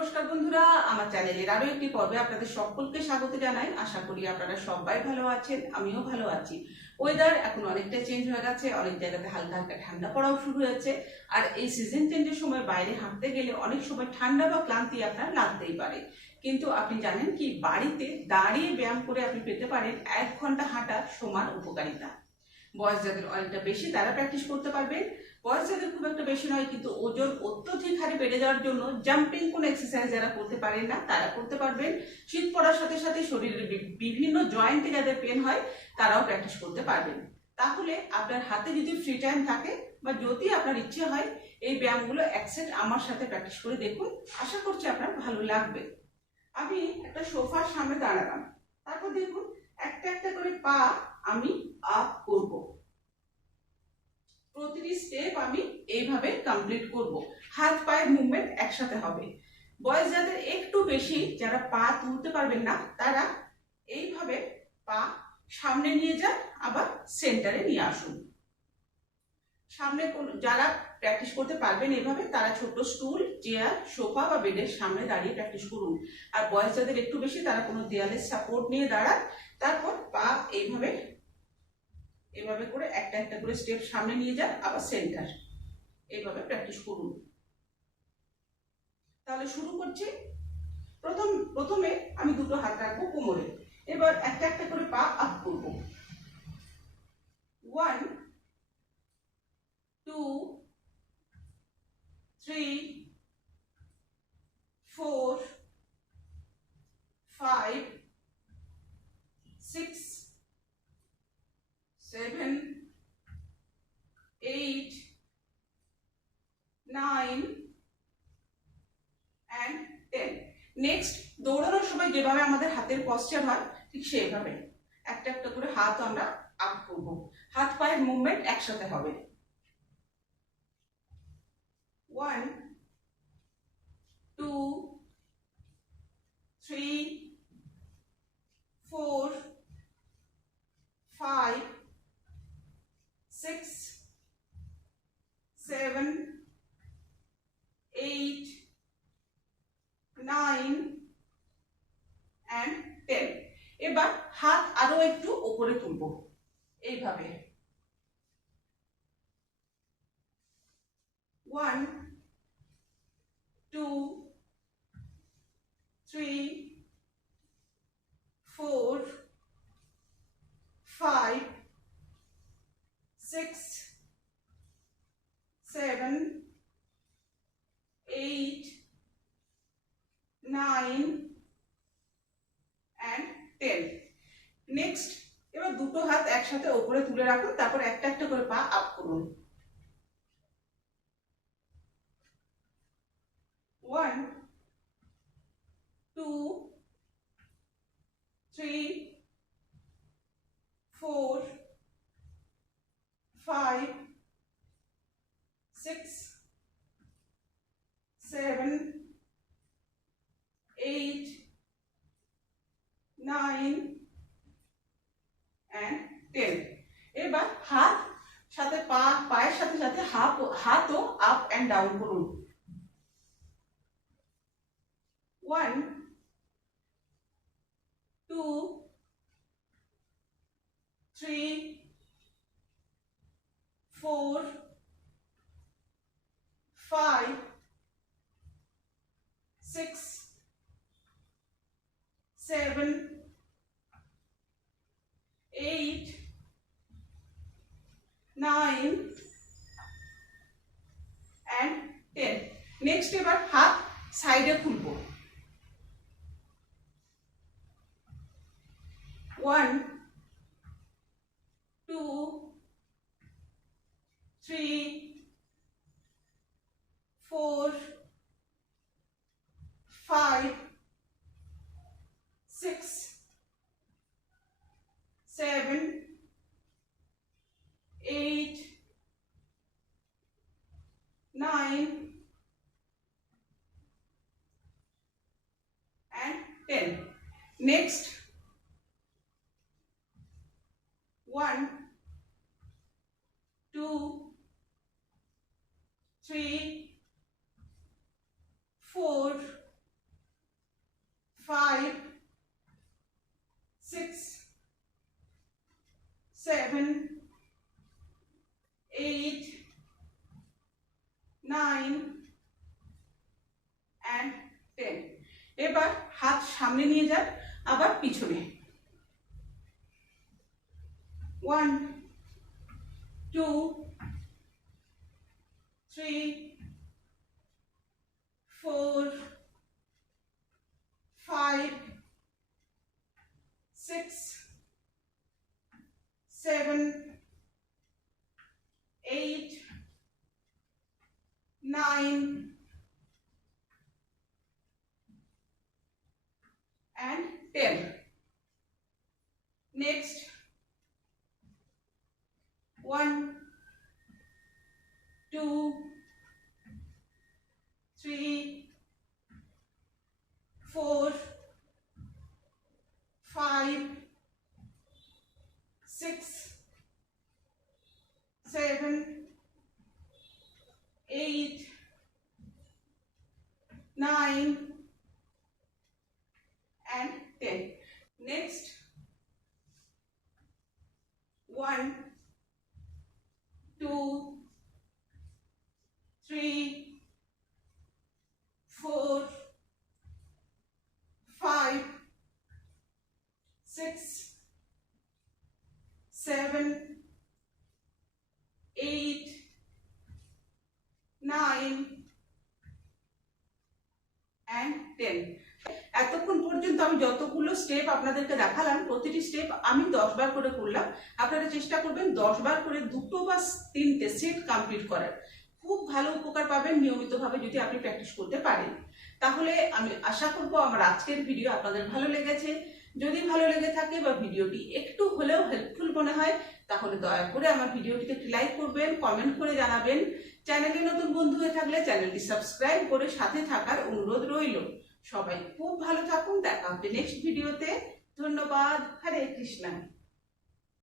নমস্কার বন্ধুরা, আমার চ্যানেলের আরও একটি পর্বে আপনাদের সকলকে স্বাগত জানাই। আশা করি আপনারা সবাই ভালো আছেন, আমিও ভালো আছি। ওয়েদার এখন অনেকটা চেঞ্জ হয়ে গেছে, অনেক জায়গাতে হালকা হালকা ঠান্ডা পড়াও শুরু হয়েছে। আর এই সিজন চেঞ্জের সময় বাইরে হাঁটতে গেলে অনেক সময় ঠান্ডা বা ক্লান্তি আপনার লাগতেই পারে। কিন্তু আপনি জানেন কি, বাড়িতে দাঁড়িয়ে ব্যায়াম করে আপনি পেতে পারেন এক ঘণ্টা হাঁটার সমান উপকারিতা। বয়স যাদের অনেকটা বেশি, তারা প্র্যাকটিস করতে পারবেন। বয়স খুব একটা বেশি নয়, কিন্তু ওজন অত্যধিক হারে বেড়ে যাওয়ার জন্য জাম্পিং কোনো এক্সারসাইজ যারা করতে পারেন না, তারা করতে পারবেন। শীত পড়ার সাথে সাথে শরীরের বিভিন্ন জয়েন্টে যাদের পেন হয়, তারাও প্র্যাকটিস করতে পারবেন। তাহলে আপনার হাতে যদি ফ্রি টাইম থাকে, বা যদি আপনার ইচ্ছে হয়, এই ব্যায়ামগুলো এক সেট আমার সাথে প্র্যাকটিস করে দেখুন। আশা করছি আপনার ভালো লাগবে। আমি একটা সোফার সামনে দাঁড়ালাম। তারপর দেখুন, একটা একটা করে পা আমি আপ করব। স্টেপ আমি এইভাবে কমপ্লিট করব। হাত পায়ের মুভমেন্ট একসাথে হবে। বয়স যাদের একটু বেশি, যারা পা তুলতে পারবেন না, তারা এইভাবে পা সামনে নিয়ে যান, আবার সেন্টারে নিয়ে আসুন। সামনে যারা প্র্যাকটিস করতে পারবেন এভাবে তারা ছোট স্টুল চেয়ার সোফা বা বেডের সামনে দাঁড়িয়ে প্র্যাকটিস করুন। আর বয়স যাদের একটু বেশি, তারা কোনো দেয়ালের সাপোর্ট নিয়ে দাঁড়ান। তারপর পা এইভাবে এভাবে করে একটা একটা করে স্টেপ সামনে নিয়ে যান, আবার সেন্টার এইভাবে প্র্যাকটিস করুন। তাহলে শুরু করছি। প্রথম, প্রথমে আমি দুটো হাত রাখব কোমরে। এবার একটা একটা করে পা আপ করব। One two three four five six seven, eight, nine, and ten. Next দৌড়ানোর সময় যেভাবে আমাদের হাতের পশ্চার হয়, ঠিক সেইভাবে। একটা একটা করে হাত আমরা আপ করব। হাত পায়ের মুভমেন্ট একসাথে হবে। One two three four five six, seven, eight, nine, and ten. এবার হাত আরও একটু উপরে তুলবো এইভাবে one two three four five six, seven, eight, nine, and ten. Next এবার দুটো হাত একসাথে ওপরে তুলে রাখুন তারপর একটা একটা করে পা আপ করুন। One and downward. One, two, three, four, five, six, seven, eight, nine. এবার হাত সাইডে খুলবো। next one two three four five six seven eight nine and ten এবার হাত সামনে নিয়ে যান আবার পিছনে। One two three four 10. Next, 1, 2, 3, 4, 5, 6, 7, 8, 9, Next, one, two, three, four, five, six, seven, eight, nine, and ten. এতক্ষণ পর্যন্ত আমি যতগুলো স্টেপ আপনাদেরকে দেখালাম, প্রতিটি স্টেপ আমি দশ বার করে করলাম। আপনারা চেষ্টা করবেন দশ বার করে দুটো বা তিনটে সেট কমপ্লিট করার। খুব ভালো উপকার পাবেন নিয়মিতভাবে যদি আপনি প্র্যাকটিস করতে পারেন। তাহলে আমি আশা করব আমার আজকের ভিডিও আপনাদের ভালো লেগেছে। যদি ভালো লেগে থাকে বা ভিডিওটি একটু হলেও হেল্পফুল মনে হয়, তাহলে দয়া করে আমার ভিডিওটিতে একটি লাইক করবেন কমেন্ট করে জানাবেন। চ্যানেলে নতুন বন্ধু হয়ে থাকলে চ্যানেলটি সাবস্ক্রাইব করে সাথে থাকার অনুরোধ রইল। সবাই খুব ভালো থাকুন দেখা হবে নেক্সট ভিডিওতে ধন্যবাদ হরে কৃষ্ণা।